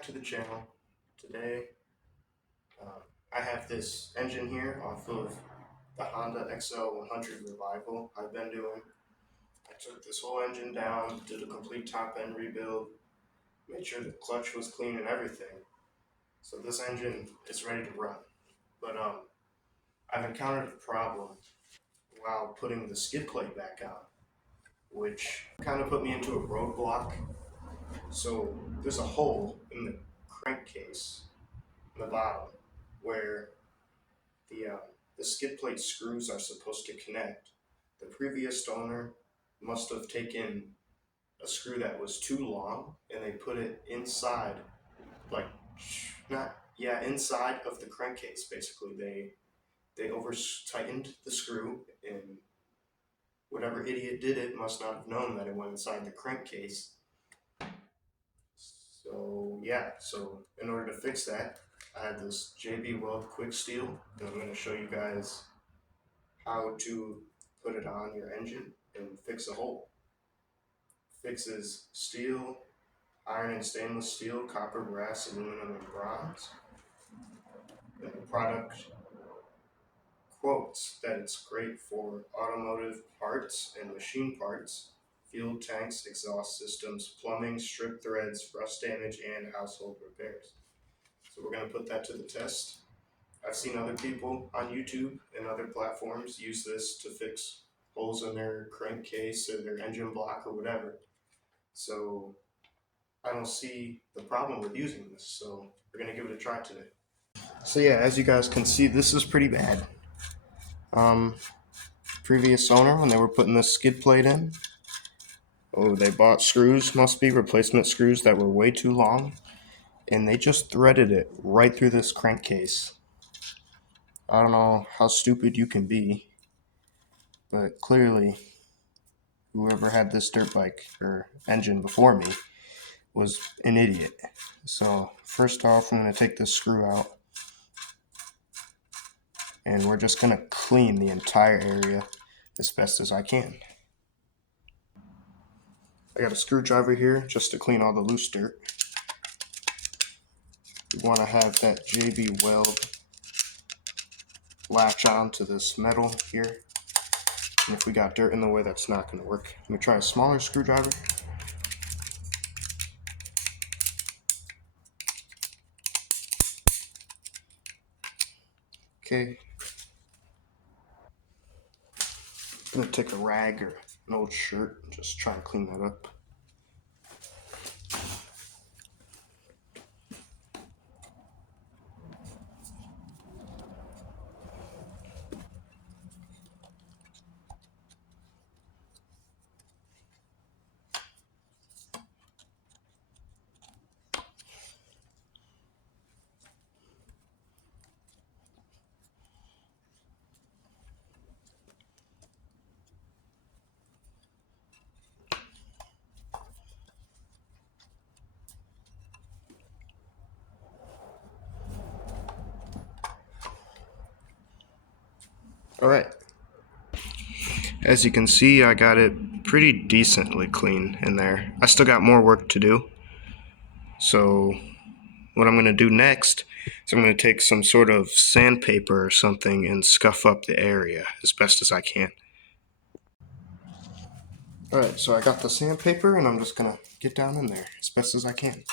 back to the channel. Today, I have this engine here off of the Honda XL100 Revival I've been doing. I took this whole engine down, did a complete top end rebuild, made sure the clutch was clean and everything. So this engine is ready to run. But I've encountered a problem while putting the skid plate back on, which kind of put me into a roadblock. So there's a hole in the crankcase in the bottom where the skid plate screws are supposed to connect. The previous owner must have taken a screw that was too long and they put it inside, like inside of the crankcase. Basically, they over tightened the screw, and whatever idiot did it must not have known that it went inside the crankcase. So in order to fix that, I have this JBWeld quick steel, and I'm going to show you guys how to put it on your engine and fix a hole. Fixes steel, iron and stainless steel, copper, brass, aluminum, and bronze. And the product quotes that it's great for automotive parts and machine parts, fuel tanks, exhaust systems, plumbing, strip threads, rust damage, and household repairs. So we're going to put that to the test. I've seen other people on YouTube and other platforms use this to fix holes in their crankcase or their engine block or whatever. So I don't see the problem with using this. So we're going to give it a try today. So yeah, as you guys can see, this is pretty bad. Previous owner, when they were putting this skid plate in, they bought screws, must be replacement screws that were way too long, and they just threaded it right through this crankcase. I don't know how stupid you can be, but clearly whoever had this dirt bike or engine before me was an idiot. So first off, I'm going to take this screw out, and we're just going to clean the entire area as best as I can. I got a screwdriver here just to clean all the loose dirt. You want to have that JBWeld latch on to this metal here. And if we got dirt in the way, that's not going to work. I'm going to try a smaller screwdriver. Okay. I'm going to take a rag or an old shirt and just try and clean that up. Alright, as you can see, I got it pretty decently clean in there. I still got more work to do. So what I'm going to do next is I'm going to take some sort of sandpaper or something and scuff up the area as best as I can. Alright, so I got the sandpaper and I'm just going to get down in there as best as I can.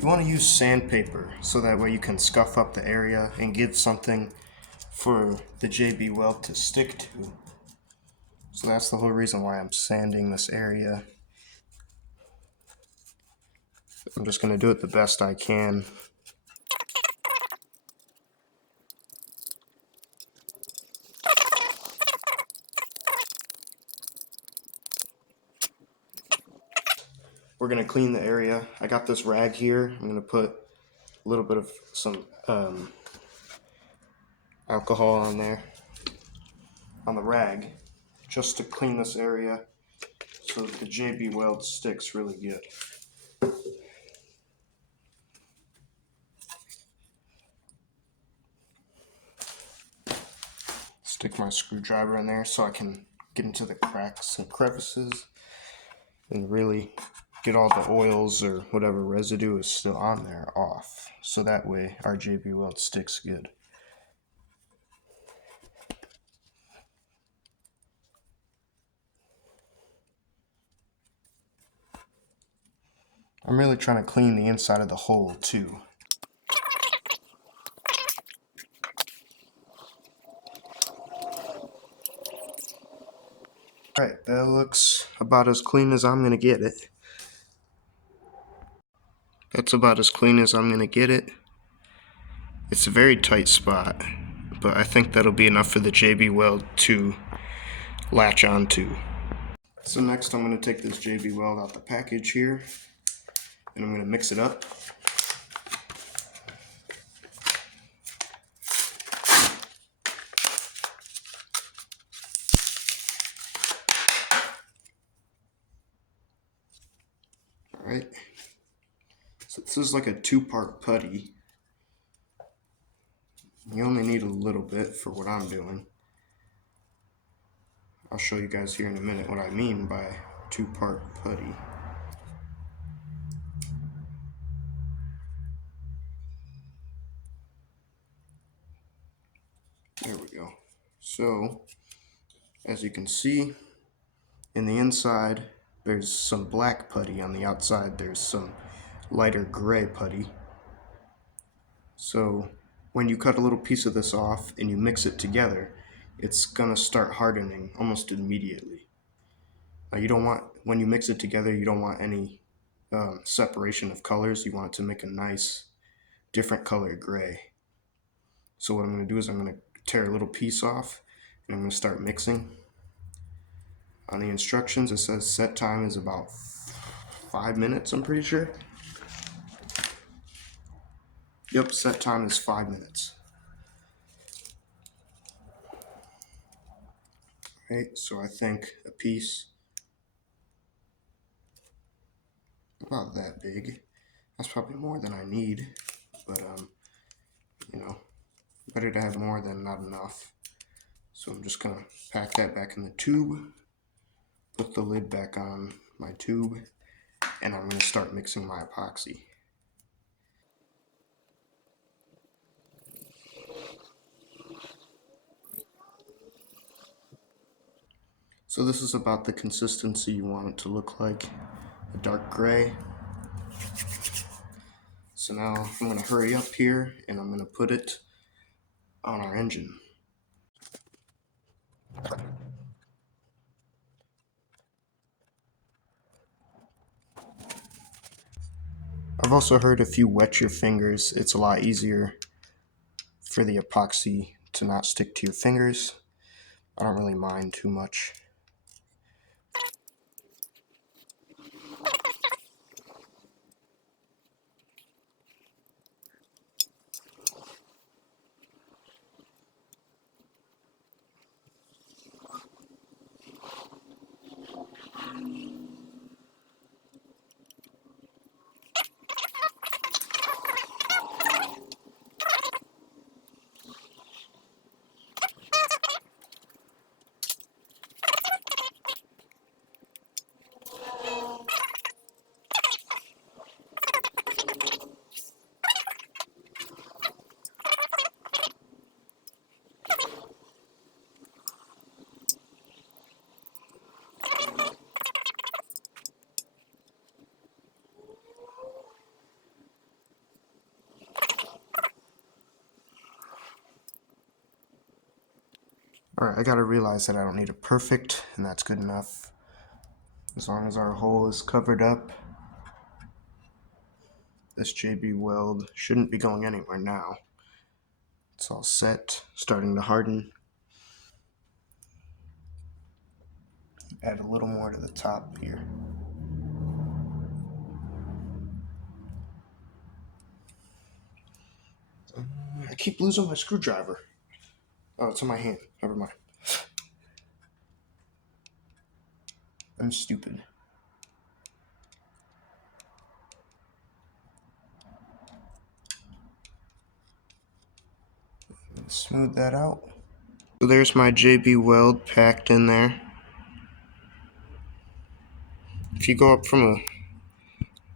You want to use sandpaper so that way you can scuff up the area and give something for the JBWeld to stick to. So that's the whole reason why I'm sanding this area. I'm just going to do it the best I can. We're going to clean the area. I got this rag here. I'm going to put a little bit of some alcohol on there, on the rag, just to clean this area so So the JBWeld sticks really good. Stick my screwdriver in there so I can get into the cracks and crevices and really get all the oils or whatever residue is still on there off. So that way our JBWeld sticks good. I'm really trying to clean the inside of the hole too. Alright, that looks about as clean as I'm going to get it. That's about as clean as I'm going to get it. It's a very tight spot, but I think that'll be enough for the JBWeld to latch onto. So next I'm going to take this JBWeld out the package here, and I'm going to mix it up. Alright, so this is like a 2-part putty. You only need a little bit for what I'm doing. I'll show you guys here in a minute what I mean by 2-part putty. There we go. So, as you can see, in the inside, there's some black putty. On the outside, there's some lighter gray putty. So, when you cut a little piece of this off and you mix it together, it's gonna start hardening almost immediately. Now, you don't want, when you mix it together, you don't want any separation of colors. You want it to make a nice, different color gray. So what I'm gonna do is I'm gonna tear a little piece off and I'm going to start mixing. On the instructions it says set time is about 5 minutes, I'm pretty sure. Yep, set time is 5 minutes. Alright, so I think a piece about that big, that's probably more than I need, but you know, better to have more than not enough. So I'm just gonna pack that back in the tube, put the lid back on my tube, and I'm gonna start mixing my epoxy. So this is about the consistency you want it to look like, a dark gray. So now I'm gonna hurry up here and I'm gonna put it on our engine. I've also heard if you wet your fingers, it's a lot easier for the epoxy to not stick to your fingers. I don't really mind too much. Alright, I gotta realize that I don't need it perfect, and that's good enough. As long as our hole is covered up, this JBWeld shouldn't be going anywhere now. It's all set, starting to harden. Add a little more to the top here. I keep losing my screwdriver. Oh, it's in my hand. Never mind. I'm stupid. Smooth that out. So there's my JBWeld packed in there. If you go up from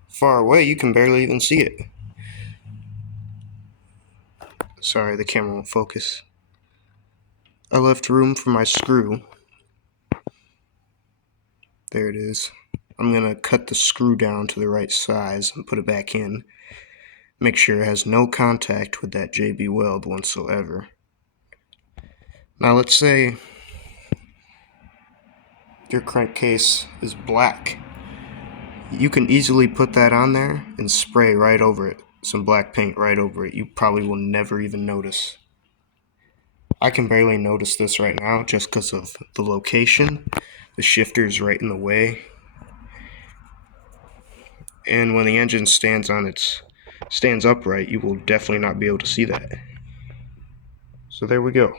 far away, you can barely even see it. Sorry, the camera won't focus. I left room for my screw. There it is. I'm going to cut the screw down to the right size and put it back in. Make sure it has no contact with that JBWeld whatsoever. Now let's say your crankcase is black. You can easily put that on there and spray right over it, some black paint right over it. You probably will never even notice. I can barely notice this right now just because of the location. The shifter's right in the way. And when the engine stands upright, you will definitely not be able to see that. So there we go.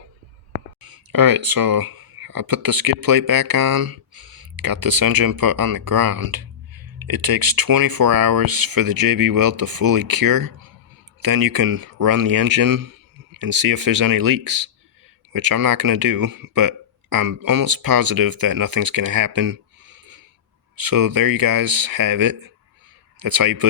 Alright, so I put the skid plate back on, got this engine put on the ground. It takes 24 hours for the JBWeld to fully cure. Then you can run the engine and see if there's any leaks, which I'm not going to do, but I'm almost positive that nothing's going to happen. So there you guys have it. That's how you put